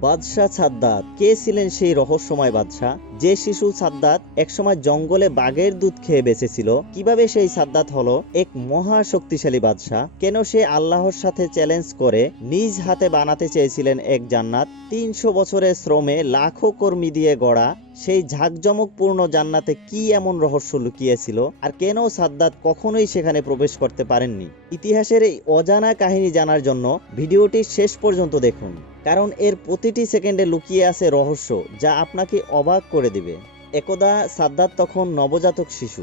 বাদশাহ সাদ্দাত। কে ছিলেন সেই রহস্যময় বাদশাহ? যে শিশু সাদ্দাত একসময় জঙ্গলে বাঘের দুধ খেয়ে বেঁচেছিল, কীভাবে সেই সাদ্দাত হলো? এক মহা শক্তিশালী বাদশাহ। কেন সে আল্লাহর সাথে চ্যালেঞ্জ করে নিজ হাতে বানাতে চেয়েছিলেন এক জান্নাত? তিনশো বছরের শ্রমে লাখো কর্মী দিয়ে গড়া সেই ঝাঁকজমকপূর্ণ জান্নাতে কি এমন রহস্য লুকিয়েছিল? আর কেন সাদ্দাত কখনোই সেখানে প্রবেশ করতে পারেননি? ইতিহাসের এই অজানা কাহিনী জানার জন্য ভিডিওটি শেষ পর্যন্ত দেখুন। কারণ এর প্রতিটি সেকেন্ডে লুকিয়ে আছে রহস্য, যা আপনাকে অবাক করে দিবে। একদা সাদ্দাত তখন নবজাতক শিশু।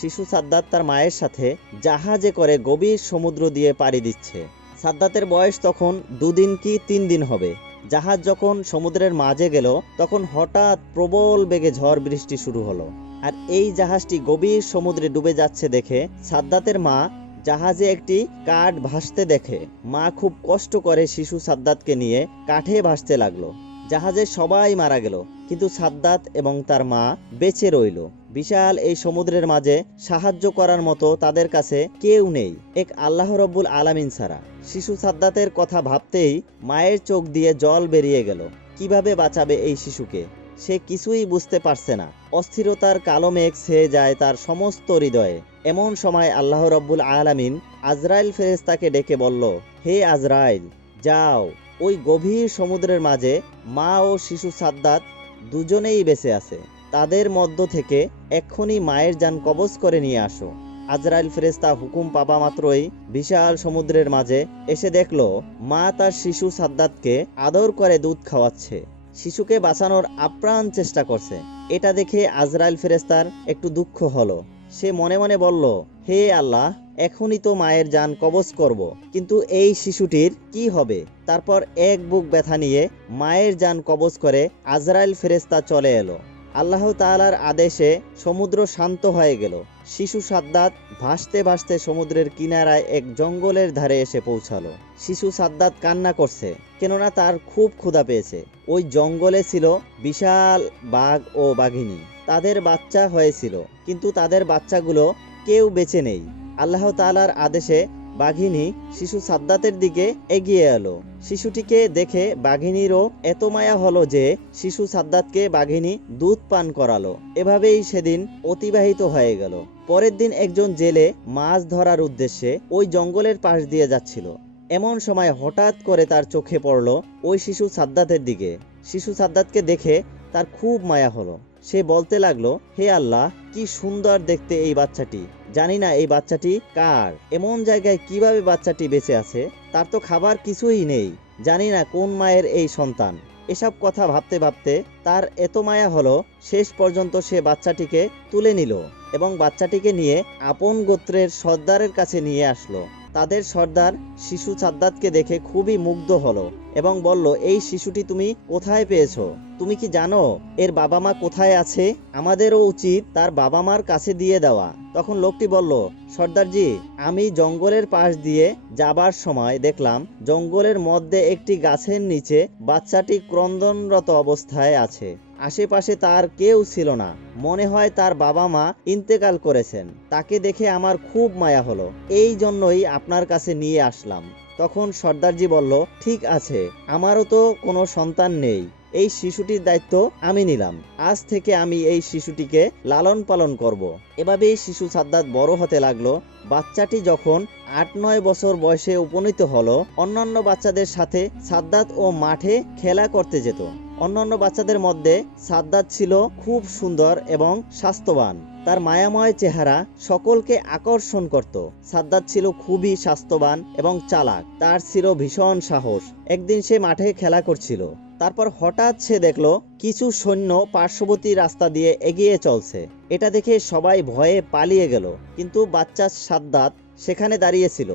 শিশু সাদ্দাত তার মায়ের সাথে জাহাজে করে গভীর সমুদ্র দিয়ে পাড়ি দিচ্ছে। সাদ্দাতের বয়স তখন দুদিন কি তিন দিন হবে। জাহাজ যখন সমুদ্রের মাঝে গেল, তখন হঠাৎ প্রবল বেগে ঝড় বৃষ্টি শুরু হলো। আর এই জাহাজটি গভীর সমুদ্রে ডুবে যাচ্ছে দেখে সাদ্দাতের মা জাহাজে একটি কাঠ ভাসতে দেখে মা খুব কষ্ট করে শিশু সাদ্দাতকে নিয়ে কাঠে ভাসতে লাগল। জাহাজে সবাই মারা গেল, কিন্তু সাদ্দাত এবং তার মা বেঁচে রইল। বিশাল এই সমুদ্রের মাঝে সাহায্য করার মতো তাদের কাছে কেউ নেই, এক আল্লাহ রব্বুল আলামিন ছাড়া। শিশু সাদ্দাতের কথা ভাবতেই মায়ের চোখ দিয়ে জল বেরিয়ে গেল। কীভাবে বাঁচাবে এই শিশুকে? সে কিছুই বুঝতে পারছে না। অস্থিরতার কালো মেঘ ছেয়ে যায় তার সমস্ত হৃদয়ে। এমন সময় আল্লাহ রব্বুল আলামিন আজরাইল ফেরেস্তাকে ডেকে বলল, হে আজরাইল, যাও। ওই গভীর সমুদ্রের মাঝে মা ও শিশু সাদ্দাত দুজনেই বেঁচে আছে। তাদের মধ্য থেকে এক্ষুনি মায়ের যান কবজ করে নিয়ে আসো। আজরাইল ফেরেস্তা হুকুম পাবা মাত্রই বিশাল সমুদ্রের মাঝে এসে দেখল, মা তার শিশু সাদ্দাতকে আদর করে দুধ খাওয়াচ্ছে। শিশুকে বাঁচানোর আপ্রাণ চেষ্টা করছে। এটা দেখে আজরাইল ফেরেস্তার একটু দুঃখ হলো। সে মনে মনে বলল, হে আল্লাহ, এখনই তো মায়ের যান কবজ করব। কিন্তু এই শিশুটির কি হবে? তারপর এক বুক ব্যথা নিয়ে মায়ের যান কবজ করে আজরাইল ফেরেস্তা চলে এলো। আল্লাহ তাআলার আদেশে সমুদ্র শান্ত হয়ে গেল। শিশু সাদ্দাত ভাসতে ভাসতে সমুদ্রের কিনারায় এক জঙ্গলের ধারে এসে পৌঁছালো। শিশু সাদ্দাত কান্না করছে, কেননা তার খুব ক্ষুধা পেয়েছে। ওই জঙ্গলে ছিল বিশাল বাঘ ও বাঘিনী। তাদের বাচ্চা হয়েছিল, কিন্তু তাদের বাচ্চাগুলো কেউ বেঁচে নেই। আল্লাহ তাআলার আদেশে বাঘিনী শিশু সাদ্দাতের দিকে এগিয়ে এলো। শিশুটিকে দেখে বাঘিনীরও এত মায়া হলো যে শিশু সাদ্দাতকে বাঘিনী দুধ পান করালো। এভাবেই সেদিন অতিবাহিত হয়ে গেল। পরের দিন একজন জেলে মাছ ধরার উদ্দেশ্যে ওই জঙ্গলের পাশ দিয়ে যাচ্ছিল। এমন সময় হঠাৎ করে তার চোখে পড়ল ওই শিশু সাদ্দাতের দিকে। শিশু সাদ্দাতকে দেখে তার খুব মায়া হলো। সে বলতে লাগল, হে আল্লাহ, কি সুন্দর দেখতে এই বাচ্চাটি। জানি না এই বাচ্চাটি কার। এমন জায়গায় কীভাবে বাচ্চাটি বেঁচে আছে? তার তো খাবার কিছুই নেই। জানি না কোন মায়ের এই সন্তান। এসব কথা ভাবতে ভাবতে তার এত মায়া হলো, শেষ পর্যন্ত সে বাচ্চাটিকে তুলে নিল এবং বাচ্চাটিকে নিয়ে আপন গোত্রের সর্দারের কাছে নিয়ে আসলো। তাদের সর্দার শিশু সাদ্দাতকে দেখে খুবই মুগ্ধ হলো এবং বলল, এই শিশুটি তুমি কোথায় পেয়েছ? তুমি কি জানো? এর বাবা মা কোথায় আছে? আমাদেরও উচিত তার বাবা মার কাছে দিয়ে দেওয়া। তখন লোকটি বলল, সর্দারজি, আমি জঙ্গলের পাশ দিয়ে যাবার সময় দেখলাম জঙ্গলের মধ্যে একটি গাছের নিচে বাচ্চাটি ক্রন্দনরত অবস্থায় আছে। আশেপাশে তার কেউ ছিল না। মনে হয় তার বাবা মা ইন্তেকাল করেছেন। তাকে দেখে আমার খুব মায়া হলো। এই জন্যই আপনার কাছে নিয়ে আসলাম। তখন সর্দারজি বলল, ঠিক আছে, আমারও তো কোনো সন্তান নেই। এই শিশুটির দায়িত্ব আমি নিলাম। আজ থেকে আমি এই শিশুটিকে লালন পালন করব। এভাবেই শিশু সাদ্দাত বড় হতে লাগল। বাচ্চাটি যখন আট নয় বছর বয়সে উপনীত হলো, অন্যান্য বাচ্চাদের সাথে সাদ্দাত ও মাঠে খেলা করতে যেত। অন্যান্য বাচ্চাদের মধ্যে সাদ্দাত ছিল খুব সুন্দর এবং স্বাস্থ্যবান। তার মায়াময় চেহারা সকলকে আকর্ষণ করত। সাদ্দাত ছিল খুবই স্বাস্থ্যবান এবং চালাক। তার ছিল ভীষণ সাহস। একদিন সে মাঠে খেলা করছিল। তারপর হঠাৎ সে দেখল, কিছু সৈন্য পার্শ্ববর্তী রাস্তা দিয়ে এগিয়ে চলছে। এটা দেখে সবাই ভয়ে পালিয়ে গেল। কিন্তু বাচ্চা সাদ্দাত সেখানে দাঁড়িয়েছিল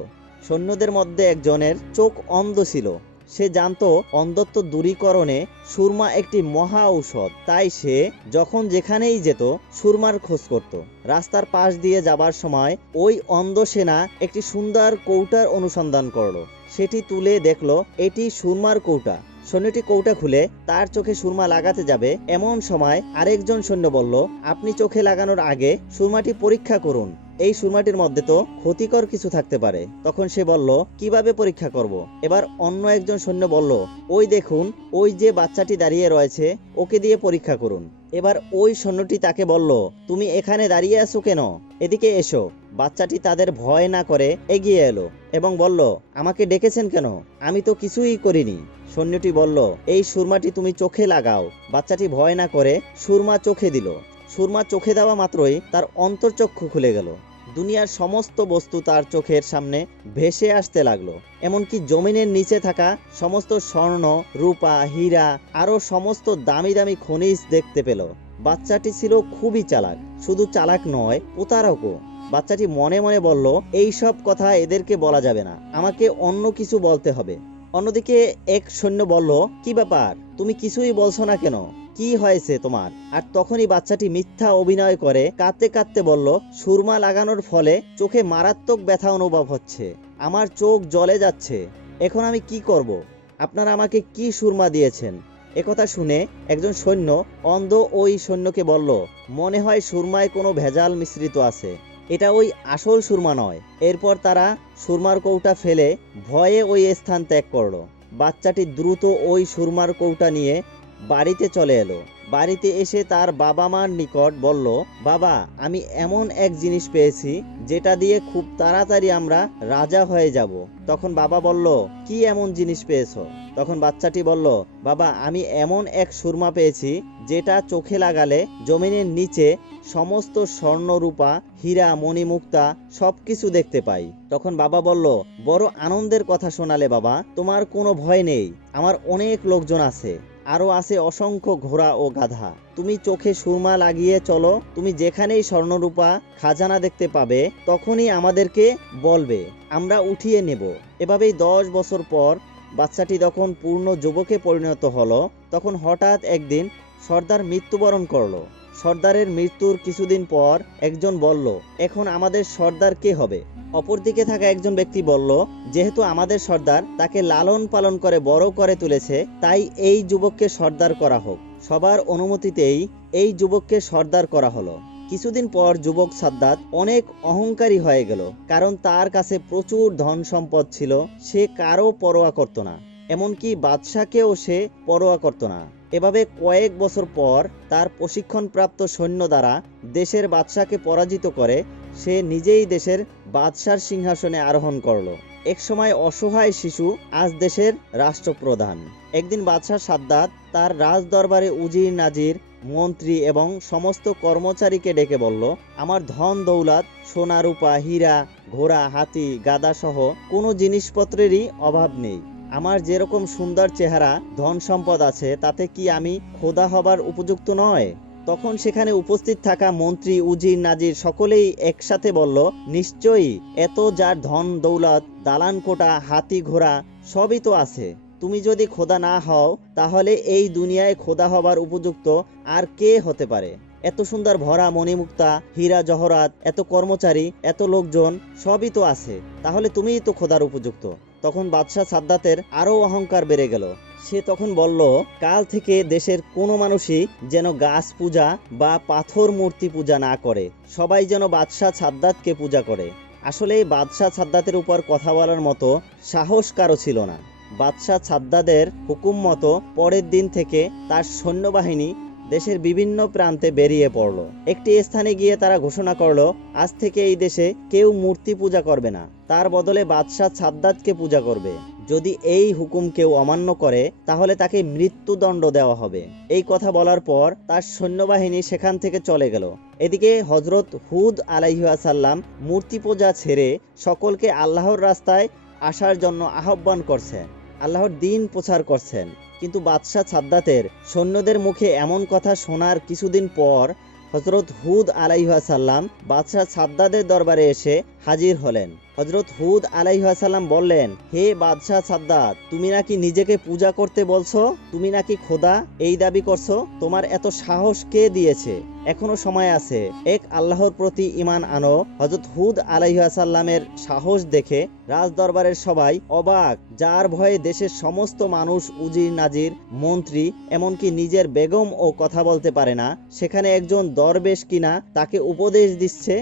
সৈন্যদের মধ্যে একজনের চোখ অন্ধ ছিল। সে জানতো অন্ধত্ব দূরীকরণে সুরমা একটি মহা ঔষধ। তাই সে যখন যেখানেই যেত, সুরমার খোঁজ করত। রাস্তার পাশ দিয়ে যাবার সময় ওই অন্ধ সেনা একটি সুন্দর কৌটার অনুসন্ধান করল। সেটি তুলে দেখল, এটি সুরমার কৌটা। সৈন্যটি কৌটা খুলে তার চোখে সুরমা লাগাতে যাবে। এমন সময় আরেকজন সৈন্য বলল, আপনি চোখে লাগানোর আগে সুরমাটি পরীক্ষা করুন। এই সুরমাটির মধ্যে তো ক্ষতিকর কিছু থাকতে পারে। তখন সে বলল, কীভাবে পরীক্ষা করব। এবার অন্য একজন সৈন্য বলল, ওই দেখুন, ওই যে বাচ্চাটি দাঁড়িয়ে রয়েছে, ওকে দিয়ে পরীক্ষা করুন। এবার ওই সৈন্যটি তাকে বলল, তুমি এখানে দাঁড়িয়ে আছো কেন? এদিকে এসো। বাচ্চাটি তাদের ভয় না করে এগিয়ে এলো এবং বলল, আমাকে ডেকেছেন কেন? আমি তো কিছুই করিনি। সৈন্যটি বলল, এই সুরমাটি তুমি চোখে লাগাও। বাচ্চাটি ভয় না করে সুরমা চোখে দিল। সুরমা চোখে দেওয়া মাত্রই তার অন্তর্চক্ষু খুলে গেল। দুনিয়ার সমস্ত বস্তু তার চোখের সামনে ভেসে আসতে লাগল। এমনকি জমিনের নিচে থাকা সমস্ত স্বর্ণ, রূপা, হীরা, আরও সমস্ত দামি দামি খনিজ দেখতে পেল। বাচ্চাটি ছিল খুবই চালাক, শুধু চালাক নয়, প্রতারকও। বাচ্চাটি মনে মনে বলল, এই সব কথা এদেরকে বলা যাবে না, আমাকে অন্য কিছু বলতে হবে। অন্যদিকে এক সৈন্য বলল, কি ব্যাপার? তুমি কিছুই বলছো না কেন? কি হয়েছে তোমার? আর তখনই বাচ্চাটি মিথ্যা অভিনয় করে, কাঁদতে কাঁদতে বলল, সুরমা লাগানোর ফলে চোখে মারাত্মক ব্যথা অনুভব হচ্ছে। আমার চোখ জ্বলে যাচ্ছে। এখন আমি কি করব? আপনারা আমাকে কি সুরমা দিয়েছেন? একথা শুনে একজন সৈন্য অন্ধ ওই সৈন্যকে বলল, মনে হয় সুরমায় কোনো ভেজাল মিশ্রিত আছে। এটা ওই আসল সুরমা নয়। এরপর তারা সুরমার কৌটা ফেলে ভয়ে ওই স্থান ত্যাগ করল। বাচ্চাটি দ্রুত ওই সুরমার কৌটা নিয়ে বাড়িতে চলে এলো। বাড়িতে এসে তার বাবা মার নিকট বলল, বাবা, আমি এমন এক জিনিস পেয়েছি যেটা দিয়ে খুব তাড়াতাড়ি আমরা রাজা হয়ে যাব। তখন বাবা বলল, কি এমন জিনিস পেয়েছ? তখন বাচ্চাটি বলল, বাবা, আমি এমন এক সুরমা পেয়েছি যেটা চোখে লাগালে জমিনের নিচে সমস্ত স্বর্ণ রূপা হীরা, মণিমুক্তা সব কিছু দেখতে পাই। তখন বাবা বলল, বড় আনন্দের কথা শোনালে বাবা, তোমার কোনো ভয় নেই। আমার অনেক লোকজন আছে। আরও আছে অসংখ্য ঘোড়া ও গাধা। তুমি চোখে সুরমা লাগিয়ে চলো, তুমি যেখানেই স্বর্ণরূপা খাজানা দেখতে পাবে, তখনই আমাদেরকে বলবে, আমরা উঠিয়ে নেব। এভাবেই দশ বছর পর বাচ্চাটি যখন পূর্ণ যুবকে পরিণত হলো, তখন হঠাৎ একদিন সর্দার মৃত্যুবরণ করল। সর্দারের মৃত্যুর কিছুদিন পর একজন বলল, এখন আমাদের সর্দার কে হবে? অপরদিকে থাকা একজন ব্যক্তি বলল, যেহেতু আমাদের সর্দার তাকে লালন পালন করে বড় করে তুলেছে, তাই এই যুবককে সর্দার করা হোক। সবার অনুমতিতেই এই যুবককে সর্দার করা হলো। কিছুদিন পর যুবক সাদ্দাত অনেক অহংকারী হয়ে গেল, কারণ তার কাছে প্রচুর ধন সম্পদ ছিল, সে কারও পরোয়া করত না। এমনকি বাদশাকেও সে পরোয়া করত না। এভাবে কয়েক বছর পর তার প্রশিক্ষণপ্রাপ্ত সৈন্য দ্বারা দেশের বাদশাকে পরাজিত করে, সে নিজেই দেশের বাদশার সিংহাসনে আরোহণ করল। একসময় অসহায় শিশু আজ দেশের রাষ্ট্রপ্রধান। একদিন বাদশাহ সাদ্দাত তার রাজ দরবারে উজির নাজির, মন্ত্রী এবং সমস্ত কর্মচারীকে ডেকে বলল, আমার ধন দৌলত, সোনা রূপা, হীরা, ঘোড়া, হাতি গাদা সহ কোনো জিনিসপত্রেরই অভাব নেই। আমার যেরকম সুন্দর চেহারা, ধন সম্পদ আছে, তাতে কি আমি খোদা হবার উপযুক্ত নয়? তখন সেখানে উপস্থিত থাকা মন্ত্রী উজির নাজির সকলেই একসাথে বলল, নিশ্চয়ই, এত যার ধন, দৌলত, দালান কোটা, হাতি ঘোড়া, সবই তো আছে। তুমি যদি খোদা না হও, তাহলে এই দুনিয়ায় খোদা হবার উপযুক্ত আর কে হতে পারে? এত সুন্দর ভরা মণিমুক্তা, হীরা জহরাত, এত কর্মচারী, এত লোকজন, সবই তো আছে। তাহলে তুমিই তো খোদার উপযুক্ত। তখন বাদশাহ সাদ্দাতের আরও অহংকার বেড়ে গেল। সে তখন বলল, কাল থেকে দেশের কোনো মানুষই যেন গাছ পূজা বা পাথর মূর্তি পূজা না করে। সবাই যেন বাদশাহ সাদ্দাতকে পূজা করে। আসলে বাদশাহ সাদ্দাতের উপর কথা বলার মতো সাহস কারও ছিল না। বাদশাহ সাদ্দাদের হুকুম মতো পরের দিন থেকে তার সৈন্যবাহিনী দেশের বিভিন্ন প্রান্তে বেরিয়ে পড়ল। একটি স্থানে গিয়ে তারা ঘোষণা করল, আজ থেকে এই দেশে কেউ মূর্তি পূজা করবে না। তার বদলে বাদশাহ সাদ্দাতকে পূজা করবে। যদি এই হুকুম কেউ অমান্য করে, তাহলে তাকে মৃত্যুদণ্ড দেওয়া হবে। এই কথা বলার পর তার সৈন্যবাহিনী সেখান থেকে চলে গেল। এদিকে হজরত হুদ আলাইহাসাল্লাম মূর্তি পূজা ছেড়ে সকলকে আল্লাহর রাস্তায় আসার জন্য আহ্বান করছেন, আল্লাহর দিন প্রচার করছেন। কিন্তু বাদশাহ সাদ্দাতের সৈন্যদের মুখে এমন কথা শোনার কিছুদিন পর হজরত হুদ আলাইহাসাল্লাম বাদশাহ সাদ্দাদের দরবারে এসে হাজির হলেন। হজরত হুদ আলাইহাসাল্লাম বললেন, হে বাদশাহ সাদ্দাত, তুমি নাকি নিজেকে পূজা করতে বলছো? তুমি নাকি খোদা? এই দাবি করছ? তোমার এত সাহস কে দিয়েছে? এখনও সময় আছে। এক আল্লাহর প্রতি ইমান আনো। হজরত হুদ আলাইহাসাল্লামের সাহস দেখে রাজ দরবারের সবাই অবাক, যার ভয়ে দেশের সমস্ত মানুষ উজির নাজির, মন্ত্রী, এমনকি নিজের বেগম ও কথা বলতে পারে না। সেখানে একজন দরবেশ কিনা তাকে উপদেশ দিচ্ছে,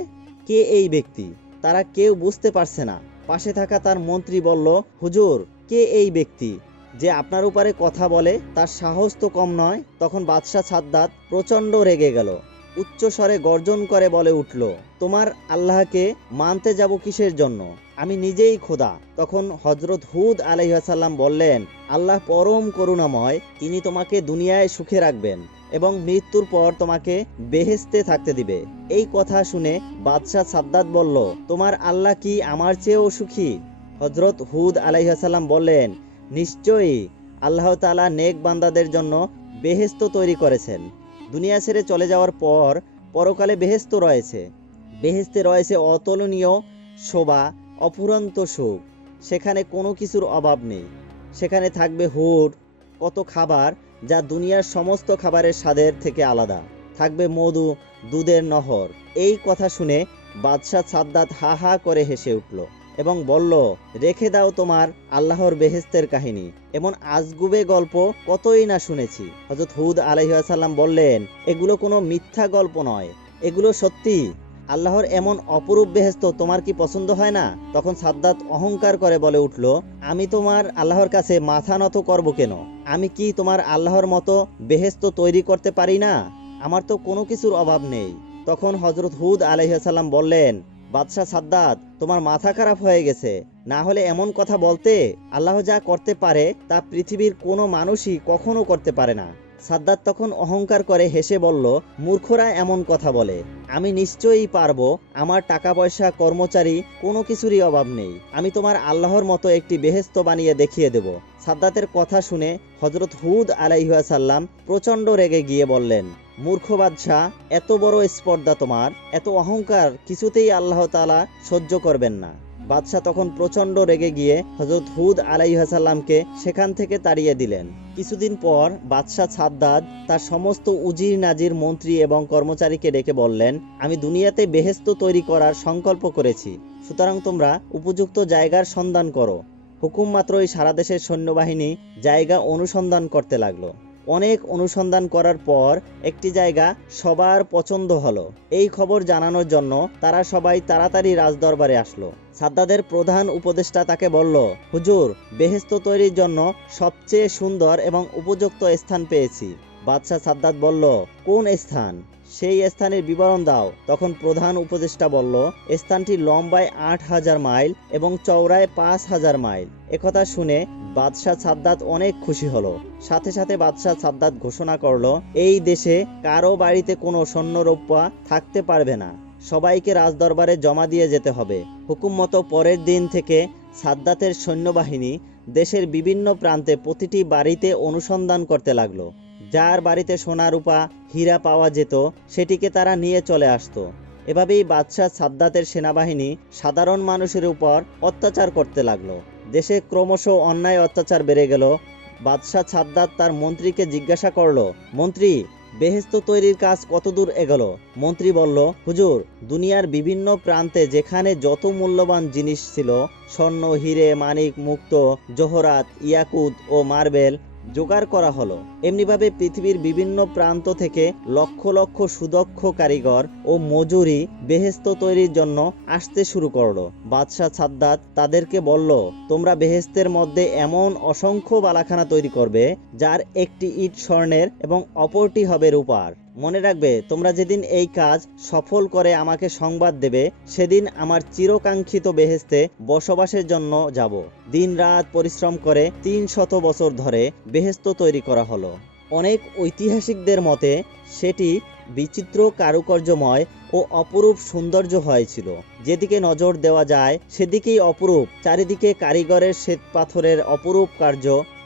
কে এই ব্যক্তি? তারা কেউ বুঝতে পারছে না। পাশে থাকা তার মন্ত্রী বলল, হুজুর, কে এই ব্যক্তি? যে আপনার উপরে কথা বলে, তার সাহস তো কম নয়? তখন বাদশাহ সাদ্দাত প্রচণ্ড রেগে গেল। উচ্চ স্বরে গর্জন করে বলে উঠল, তোমার আল্লাহকে মানতে যাব কিসের জন্য? আমি নিজেই খোদা। তখন হজরত হুদ আলহাসাল্লাম বললেন, আল্লাহ পরম করুণাময়, তিনি তোমাকে দুনিয়ায় সুখে রাখবেন। এবং মৃত্যুর পর তোমাকে বেহেস্তে থাকতে দিবে। এই কথা শুনে বাদশাহ সাদ্দাত বলল, তোমার আল্লাহ কি আমার চেয়েও সুখী? হজরত হুদ আলাইহাসাল্লাম বললেন, নিশ্চয়ই আল্লাহ তালা নেক বান্দাদের জন্য বেহেস্ত তৈরি করেছেন। দুনিয়া ছেড়ে চলে যাওয়ার পর পরকালে বেহেস্ত রয়েছে। বেহেস্তে রয়েছে অতুলনীয় শোভা, অফুরন্ত সুখ। সেখানে কোনো কিছুর অভাব নেই। সেখানে থাকবে হুড কত খাবার যা দুনিয়ার সমস্ত খাবারের স্বাদের থেকে আলাদা। থাকবে মধু, দুধের নহর। এই কথা শুনে বাদশাহ সাদ্দাত হা হা করে হেসে উঠল এবং বলল, রেখে দাও তোমার আল্লাহর বেহেস্তের কাহিনী। এমন আজগুবে গল্প কতই না শুনেছি। হজরত হুদ আলহিহাসাল্লাম বললেন, এগুলো কোনো মিথ্যা গল্প নয়। এগুলো সত্যি। আল্লাহর এমন অপরূপ বেহেস্ত তোমার কি পছন্দ হয় না? তখন সাদ্দাত অহংকার করে বলে উঠল, আমি তোমার আল্লাহর কাছে মাথা নত করব কেন? আমি কি তোমার আল্লাহর মতো বেহেস্ত তৈরি করতে পারি না? আমার তো কোনো কিছুর অভাব নেই। তখন হজরত হুদ আলহিহাসাল্লাম বললেন, বাদশাহ সাদ্দাত, তোমার মাথা খারাপ হয়ে গেছে। না হলে এমন কথা বলতে? আল্লাহ যা করতে পারে, তা পৃথিবীর কোনো মানুষই কখনো করতে পারে না। সাদ্দাত তখন অহংকার করে হেসে বলল, মূর্খরা এমন কথা বলে। আমি নিশ্চয়ই পারব। আমার টাকা পয়সা কর্মচারী, কোনো কিছুরই অভাব নেই। আমি তোমার আল্লাহর মতো একটি বেহেস্ত বানিয়ে দেখিয়ে দেব। সাদ্দাতের কথা শুনে হজরত হুদ আলাইহাসাল্লাম প্রচণ্ড রেগে গিয়ে বললেন, মূর্খ বাদশাহ এত বড় স্পর্ধা তোমার। এত অহংকার কিছুতেই আল্লাহ তালা সহ্য করবেন না। বাদশাহ তখন প্রচণ্ড রেগে গিয়ে হজরত হুদ আলাইহাসাল্লামকে সেখান থেকে তাড়িয়ে দিলেন। কিছুদিন পর বাদশাহ সাদ্দাদ তার সমস্ত উজির নাজির মন্ত্রী এবং কর্মচারীকে ডেকে বললেন, আমি দুনিয়াতে বেহেস্ত তৈরি করার সংকল্প করেছি। সুতরাং তোমরা উপযুক্ত জায়গার সন্ধান করো। হুকুম মাত্রই সারা দেশের সৈন্যবাহিনী জায়গা অনুসন্ধান করতে লাগল। অনেক অনুসন্ধান করার পর একটি জায়গা সবার পছন্দ হলো। এই খবর জানানোর জন্য তারা সবাই তাড়াতাড়ি রাজদরবারে আসলো। সাদ্দাদের প্রধান উপদেষ্টা তাকে বলল, হুজুর বেহেস্ত তৈরির জন্য সবচেয়ে সুন্দর এবং উপযুক্ত স্থান পেয়েছি। বাদশাহ সাদ্দাদ বলল, কোন স্থান? সেই স্থানের বিবরণ দাও। তখন প্রধান উপদেষ্টা বলল, স্থানটি লম্বায় আট হাজার মাইল এবং চওড়ায় পাঁচ হাজার মাইল। একথা শুনে বাদশাহ সাদ্দাত অনেক খুশি হলো। সাথে সাথে বাদশাহ সাদ্দাত ঘোষণা করল, এই দেশে কারও বাড়িতে কোনো স্বর্ণরৌপ্যা থাকতে পারবে না। সবাইকে রাজদরবারে জমা দিয়ে যেতে হবে। হুকুম মতো পরের দিন থেকে সাদ্দাতের সৈন্যবাহিনী দেশের বিভিন্ন প্রান্তে প্রতিটি বাড়িতে অনুসন্ধান করতে লাগল। যার বাড়িতে সোনা রূপা হীরা পাওয়া যেত, সেটিকে তারা নিয়ে চলে আসতো। এভাবেই বাদশাহ সাদ্দাতের সেনাবাহিনী সাধারণ মানুষের উপর অত্যাচার করতে লাগল। দেশে ক্রমশ অন্যায় অত্যাচার বেড়ে গেল। বাদশাহ সাদ্দাত তার মন্ত্রীকে জিজ্ঞাসা করল, মন্ত্রী বেহেস্ত তৈরির কাজ কতদূর এগোলো? মন্ত্রী বলল, হুজুর, দুনিয়ার বিভিন্ন প্রান্তে যেখানে যত মূল্যবান জিনিস ছিল, স্বর্ণ, হিরে, মানিক, মুক্ত, জোহরাত, ইয়াকুত ও মার্বেল জোগাড় করা হলো। এমনিভাবে পৃথিবীর বিভিন্ন প্রান্ত থেকে লক্ষ লক্ষ সুদক্ষ কারিগর ও মজুরি বেহেস্ত তৈরির জন্য আসতে শুরু করল। বাদশাহ সাদ্দাত তাদেরকে বলল, তোমরা বেহেস্তের মধ্যে এমন অসংখ্য বালাখানা তৈরি করবে, যার একটি ইট স্বর্ণের এবং অপরটি হবে রূপার। মনে রাখবে, তোমরা যেদিন এই কাজ সফল করে আমাকে সংবাদ দেবে, সেদিন আমার চিরকাঙ্ক্ষিত বেহেস্তে বসবাসের জন্য যাব। দিন রাত পরিশ্রম করে তিন শত বছর ধরে বেহেস্ত তৈরি করা হলো। অনেক ঐতিহাসিকদের মতে, সেটি বিচিত্র কারুকার্যময় ও অপরূপ সৌন্দর্য হয়েছিল যেদিকে নজর দেওয়া যায়, সেদিকেই অপরূপ। চারিদিকে কারিগরের শ্বেত পাথরের অপরূপ কার্য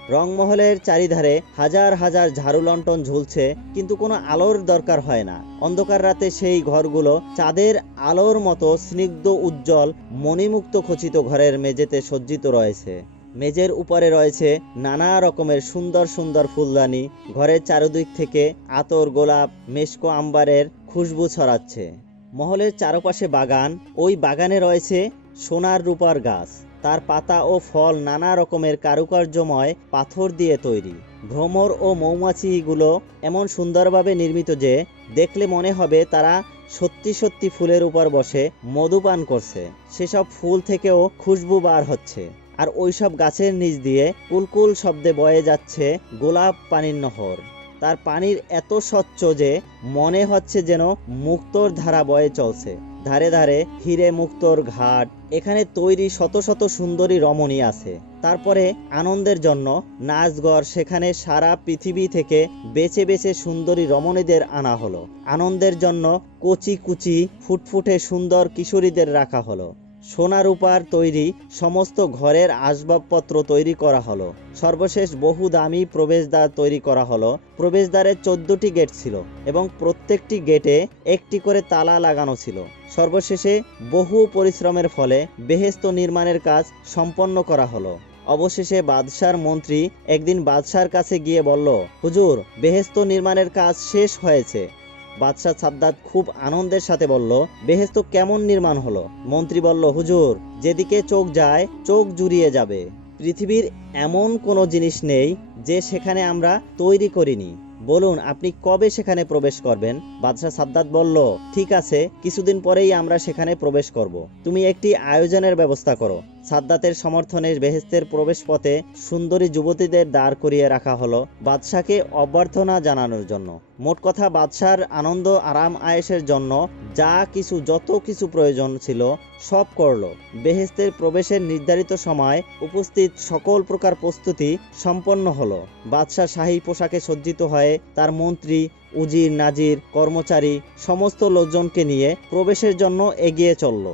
রংমহলের চারিধারে হাজার হাজার ঝাড়ু লণ্ঠন ঝুলছে, কিন্তু কোনো আলোর দরকার হয় না। অন্ধকার রাতে সেই ঘরগুলো চাঁদের আলোর মতো স্নিগ্ধ, উজ্জ্বল, মণিমুক্ত খচিত ঘরের মেঝেতে সজ্জিত রয়েছে। মেজের উপরে রয়েছে নানা রকমের সুন্দর সুন্দর ফুলদানি। ঘরের চারদিক থেকে আতর, গোলাপ, মেশকো আম্বারের খুশবু ছড়াচ্ছে। মহলের চারপাশে বাগান, ওই বাগানে রয়েছে সোনার রূপার গাছ। তার পাতা ও ফল নানা রকমের কারুকার্যময় পাথর দিয়ে তৈরি। ভ্রমর ও মৌমাছিগুলো এমন সুন্দরভাবে নির্মিত যে, দেখলে মনে হবে তারা সত্যি সত্যি ফুলের উপর বসে মধুপান করছে। সেসব ফুল থেকেও খুশবু বার হচ্ছে। আর ওইসব গাছের নিচ দিয়ে কুলকুল শব্দে বয়ে যাচ্ছে গোলাপ পানির নহর। তার পানির এত স্বচ্ছ যে, মনে হচ্ছে যেন মুক্তোর ধারা বয়ে চলছে। ধারে ধারে হিরে মুক্তোর ঘাট এখানে তৈরি শত শত সুন্দরী রমণী আছে। তারপরে আনন্দের জন্য নাচগড় সেখানে সারা পৃথিবী থেকে বেছে বেছে সুন্দরী রমণীদের আনা হলো। আনন্দের জন্য কচি কুচি, ফুটফুটে সুন্দর কিশোরীদের রাখা হলো। সোনা রূপার তৈরি সমস্ত ঘরের আসবাবপত্র তৈরি করা হলো। সর্বশেষ বহু দামি প্রবেশদ্বার তৈরি করা হলো। প্রবেশদ্বারে চোদ্দটি গেট ছিল এবং প্রত্যেকটি গেটে একটি করে তালা লাগানো ছিল। সর্বশেষে বহু পরিশ্রমের ফলে বেহেস্ত নির্মাণের কাজ সম্পন্ন করা হলো। অবশেষে বাদশার মন্ত্রী একদিন বাদশার কাছে গিয়ে বলল, হুজুর, বেহেস্ত নির্মাণের কাজ শেষ হয়েছে। বাদশাহ সাদ্দাত খুব আনন্দের সাথে বলল বেহেস্ত কেমন নির্মাণ হলো? মন্ত্রী বলল, হুজুর, যেদিকে চোখ যায়, চোখ জুড়িয়ে যাবে। পৃথিবীর এমন কোনো জিনিস নেই যে সেখানে আমরা তৈরি করিনি। বলুন, আপনি কবে সেখানে প্রবেশ করবেন? বাদশাহ সাদ্দাত বলল, ঠিক আছে, কিছুদিন পরেই আমরা সেখানে প্রবেশ করব। তুমি একটি আয়োজনের ব্যবস্থা করো। সাদ্দাতের সমর্থনে বেহেস্তের প্রবেশ পথে সুন্দরী যুবতীদের দাঁড় করিয়ে রাখা হলো বাদশাকে অভ্যর্থনা জানানোর জন্য। মোট কথা, বাদশার আনন্দ, আরাম, আয়েসের জন্য যা কিছু, যত কিছু প্রয়োজন ছিল, সব করল। বেহেস্তের প্রবেশের নির্ধারিত সময় উপস্থিত সকল প্রকার প্রস্তুতি সম্পন্ন হলো। বাদশাহ শাহী পোশাকে সজ্জিত হয়ে তার মন্ত্রী, উজির, নাজির, কর্মচারী, সমস্ত লোকজনকে নিয়ে প্রবেশের জন্য এগিয়ে চলল।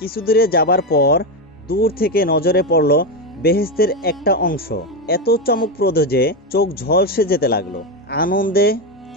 কিছু দূরে যাবার পর দূর থেকে নজরে পড়ল বেহেস্তের একটা অংশ। এত চমকপ্রদ যে চোখ ঝলসে যেতে লাগল। আনন্দে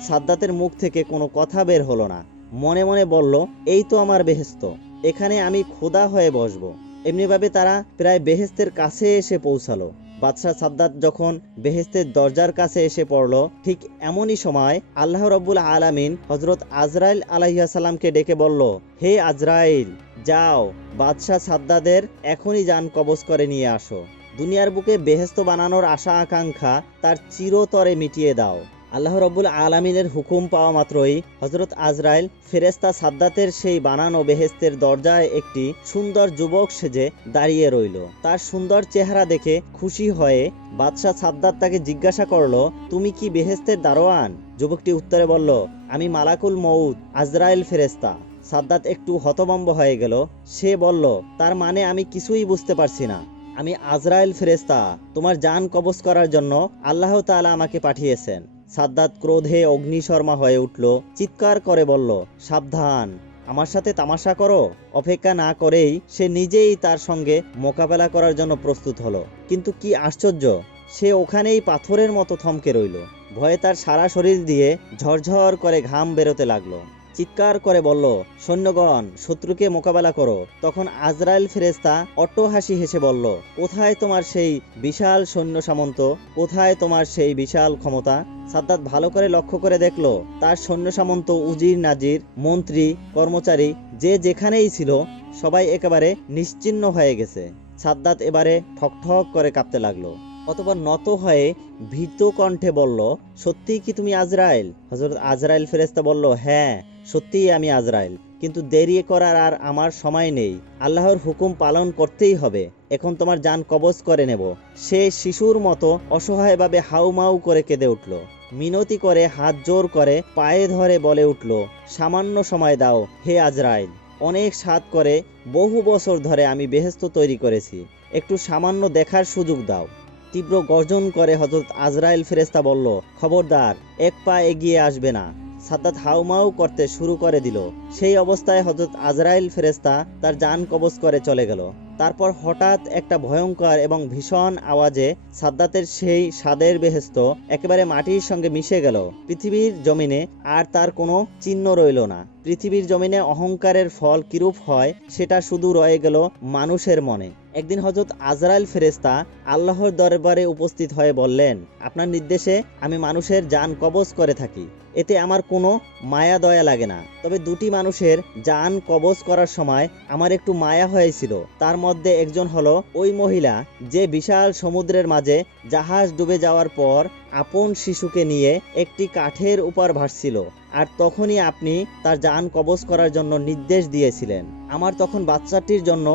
সাদ্দাতের মুখ থেকে কোনো কথা বের হলো না। মনে মনে বলল, এই তো আমার বেহেস্ত। এখানে আমি খোদা হয়ে বসবো। এমনিভাবে তারা প্রায় বেহেস্তের কাছে এসে পৌঁছালো। বাদশাহ সাদ্দাত যখন বেহেস্তের দরজার কাছে এসে পড়ল, ঠিক এমনই সময় আল্লাহ রব্বুল আলামিন হজরত আজরাইল আলাইসাল্লামকে ডেকে বলল, হে আজরাইল, যাও, বাদশাহ সাদ্দাদের এখনই যান কবজ করে নিয়ে আসো। দুনিয়ার বুকে বেহেস্ত বানানোর আশা আকাঙ্ক্ষা তার চিরতরে মিটিয়ে দাও। আল্লাহ রব্বুল আলমিনের হুকুম পাওয়া মাত্রই হজরত আজরাইল ফেরেস্তা সাদ্দাতের সেই বানানো বেহেস্তের দরজায় একটি সুন্দর যুবক সেজে দাঁড়িয়ে রইল। তার সুন্দর চেহারা দেখে খুশি হয়ে বাদশাহ সাদ্দাত তাকে জিজ্ঞাসা করল, তুমি কি বেহেস্তের দারোয়ান? যুবকটি উত্তরে বলল, আমি মালাকুল মৌদ আজরাইল ফেরেস্তা সাদ্দাত একটু হতভম্ব হয়ে গেল। সে বলল, তার মানে আমি কিছুই বুঝতে পারছি না। আমি আজরাইল ফেরেস্তা তোমার জান কবজ করার জন্য আল্লাহ তাআলা আমাকে পাঠিয়েছেন। সাদ্দাত ক্রোধে অগ্নিশর্মা হয়ে উঠল। চিৎকার করে বলল, সাবধান, আমার সাথে তামাশা করো। অপেক্ষা না করেই সে নিজেই তার সঙ্গে মোকাবেলা করার জন্য প্রস্তুত হলো। কিন্তু কি আশ্চর্য, সে ওখানেই পাথরের মতো থমকে রইল। ভয়ে তার সারা শরীর দিয়ে ঝরঝর করে ঘাম বেরোতে লাগল। চিৎকার করে বলল, সৈন্যগণ, শত্রুকে মোকাবেলা করো। তখন আজরাইল ফেরেস্তা অট্টহাসি হেসে বলল, কোথায় তোমার সেই বিশাল সৈন্য সামন্ত? কোথায় তোমার সেই বিশাল ক্ষমতা? সাদ্দাত ভালো করে লক্ষ্য করে দেখল, তার সৈন্য সামন্ত উজির, নাজির, মন্ত্রী, কর্মচারী, যে যেখানেই ছিল, সবাই একেবারে নিশ্চিন্ন হয়ে গেছে। সাদ্দাত এবারে ঠকঠক করে কাঁপতে লাগল। অতপর নত হয়ে ভীত কণ্ঠে বলল, সত্যিই কি তুমি আজরাইল? হজরত আজরাইল ফেরেস্তা বলল হ্যাঁ। সত্যিই আমি আজরাইল, কিন্তু দেরি করার আর আমার সময় নেই। আল্লাহর হুকুম পালন করতেই হবে। এখন তোমার যান কবজ করে নেব। সে শিশুর মতো অসহায়ভাবে হাউমাউ করে কেঁদে উঠল। মিনতি করে হাত জোর করে পায়ে ধরে বলে উঠল, সামান্য সময় দাও, হে আজরাইল। অনেক স্বাদ করে বহু বছর ধরে আমি বেহেস্ত তৈরি করেছি। একটু সামান্য দেখার সুযোগ দাও। তীব্র গর্জন করে হজরত আজরাইল ফেরেস্তা বলল, খবরদার, এক পা এগিয়ে আসবে না। সাদ্দাত হাউমাউ করতে শুরু করে দিল। সেই অবস্থায় হজরত আজরাইল ফেরেস্তা তার যান কবজ করে চলে গেল। তারপর হঠাৎ একটা ভয়ঙ্কর এবং ভীষণ আওয়াজে সাদ্দাতের সেই স্বাদের বেহেস্ত একেবারে মাটির সঙ্গে মিশে গেল। পৃথিবীর জমিনে আর তার কোনো চিহ্ন রইল না। পৃথিবীর জমিনে অহংকারের ফল কিরূপ হয়, সেটা শুধু রয়ে গেল মানুষের মনে। একদিন হজরত আজরাইল ফেরেস্তা আল্লাহর দরবারে উপস্থিত হয়ে বললেন, আপনার নির্দেশে আমি মানুষের যান কবজ করে থাকি। এতে আমার কোনো মায়া দয়া লাগে না। তবে দুটি মানুষের যান কবজ করার সময় আমার একটু মায়া হয়েছিল। তার মধ্যে একজন হলো ওই মহিলা যে বিশাল সমুদ্রের মাঝে জাহাজ ডুবে যাওয়ার পর আপন শিশুকে নিয়ে একটি কাঠের উপর ভাসছিল। আর তখনই আপনি তার যান কবজ করার জন্য নির্দেশ দিয়েছিলেন। আমার তখন বাচ্চাটির জন্য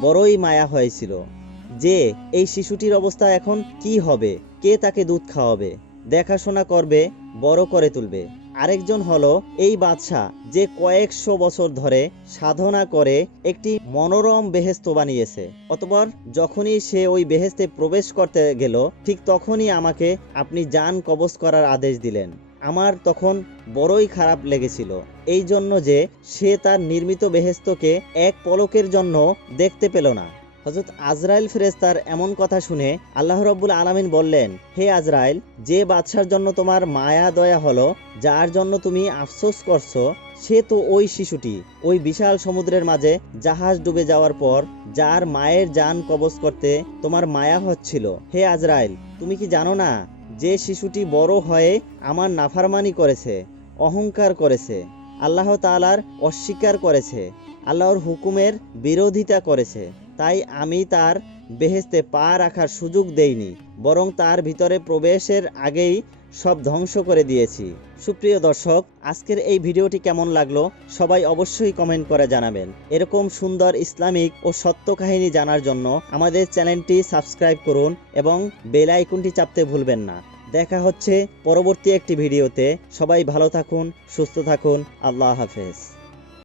বড়ই মায়া হয়েছিল যে, এই শিশুটির অবস্থা এখন কি হবে? কে তাকে দুধ খাওয়াবে? দেখাশোনা করবে, বড় করে তুলবে। আরেকজন হলো এই বাদশাহ, যে কয়েকশো বছর ধরে সাধনা করে একটি মনোরম বেহেস্ত বানিয়েছে। অতপর যখনই সে ওই বেহেস্তে প্রবেশ করতে গেল, ঠিক তখনই আমাকে আপনি যান কবজ করার আদেশ দিলেন। আমার তখন বড়ই খারাপ লেগেছিল। এই জন্য যে সে তার নির্মিত বেহেস্তকে এক পলকের জন্য দেখতে পেল না। হজরত আজরাইল ফেরেস্তার এমন কথা শুনে আল্লাহ রব্বুল আলামিন বললেন, হে আজরাইল, যে বাদশার জন্য তোমার মায়া, দয়া হলো, যার জন্য তুমি আফসোস করছ, সে তো ওই শিশুটি, ওই বিশাল সমুদ্রের মাঝে জাহাজ ডুবে যাওয়ার পর যার মায়ের যান কবজ করতে তোমার মায়া হচ্ছিল। হে আজরাইল, তুমি কি জানো না যে শিশুটি বড় হয়ে আমার নাফারমানি করেছে, অহংকার করেছে, আল্লাহ তালার অস্বীকার করেছে, আল্লাহর হুকুমের বিরোধিতা করেছে, তাই আমি তার বেহেস্তে পা রাখার সুযোগ দেইনি, বরং তার ভিতরে প্রবেশের আগেই সব ধ্বংস করে দিয়েছি। সুপ্রিয় দর্শক, আজকের এই ভিডিওটি কেমন লাগল সবাই অবশ্যই কমেন্ট করে জানাবেন। এরকম সুন্দর ইসলামিক ও সত্য কাহিনী জানার জন্য আমাদের চ্যানেলটি সাবস্ক্রাইব করুন এবং বেল আইকনটি চাপতে ভুলবেন না। দেখা হচ্ছে পরবর্তী একটি ভিডিওতে। সবাই ভালো থাকুন, সুস্থ থাকুন। আল্লাহ হাফেজ।